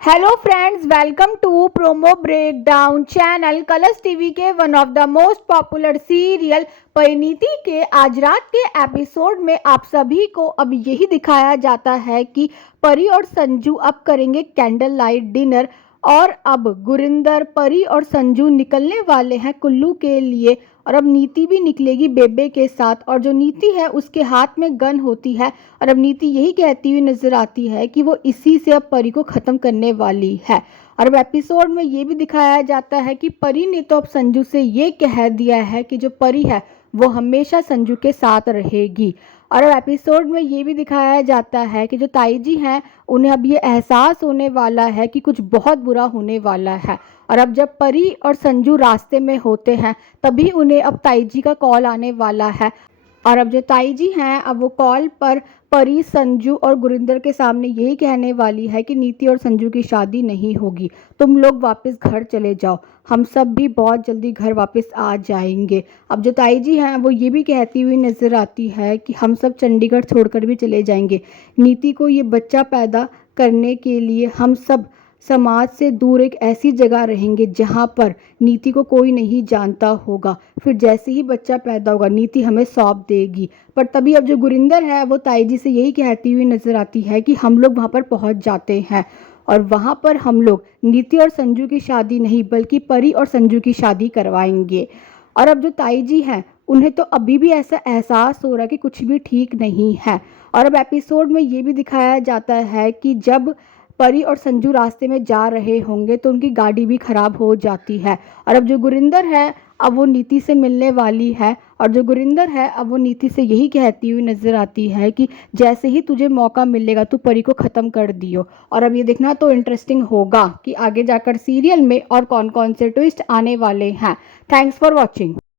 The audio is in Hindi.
Hello friends, welcome to promo breakdown channel. Colors TV के one of the most popular serial Parineeti के आज रात के एपिसोड में आप सभी को अब यही दिखाया जाता है कि परी और संजू अब करेंगे कैंडल लाइट डिनर। और अब गुरिंदर, परी और संजू निकलने वाले हैं कुल्लू के लिए। और अब नीति भी निकलेगी बेबे के साथ। और जो नीति है उसके हाथ में गन होती है। और अब नीति यही कहती हुई नजर आती है कि वो इसी से अब परी को ख़त्म करने वाली है। और अब एपिसोड में ये भी दिखाया जाता है कि परी ने तो अब संजू से ये कह दिया है कि जो परी है वो हमेशा संजू के साथ रहेगी। और अब एपिसोड में ये भी दिखाया जाता है कि जो ताई जी हैं उन्हें अब ये एहसास होने वाला है कि कुछ बहुत बुरा होने वाला है। और अब जब परी और संजू रास्ते में होते हैं तभी उन्हें अब ताई जी का कॉल आने वाला है। और अब जो ताई जी हैं अब वो कॉल पर परी, संजू और गुरिंदर के सामने यही कहने वाली है कि नीति और संजू की शादी नहीं होगी, तुम लोग वापस घर चले जाओ, हम सब भी बहुत जल्दी घर वापस आ जाएंगे। अब जो ताई जी हैं वो ये भी कहती हुई नज़र आती है कि हम सब चंडीगढ़ छोड़कर भी चले जाएंगे। नीति को ये बच्चा पैदा करने के लिए हम सब समाज से दूर एक ऐसी जगह रहेंगे जहाँ पर नीति को कोई नहीं जानता होगा। फिर जैसे ही बच्चा पैदा होगा नीति हमें सौंप देगी। पर तभी अब जो गुरिंदर है वो ताई जी से यही कहती हुई नजर आती है कि हम लोग वहाँ पर पहुँच जाते हैं और वहाँ पर हम लोग नीति और संजू की शादी नहीं बल्कि परी और संजू की शादी करवाएंगे। और अब जो ताई जी हैं उन्हें तो अभी भी ऐसा एहसास हो रहा है कि कुछ भी ठीक नहीं है। और अब एपिसोड में ये भी दिखाया जाता है कि जब परी और संजू रास्ते में जा रहे होंगे तो उनकी गाड़ी भी खराब हो जाती है। और अब जो गुरिंदर है अब वो नीति से मिलने वाली है। और जो गुरिंदर है अब वो नीति से यही कहती हुई नजर आती है कि जैसे ही तुझे मौका मिलेगा तू परी को ख़त्म कर दियो। और अब ये देखना तो इंटरेस्टिंग होगा कि आगे जाकर सीरियल में और कौन कौन से ट्विस्ट आने वाले हैं। Thanks for watching.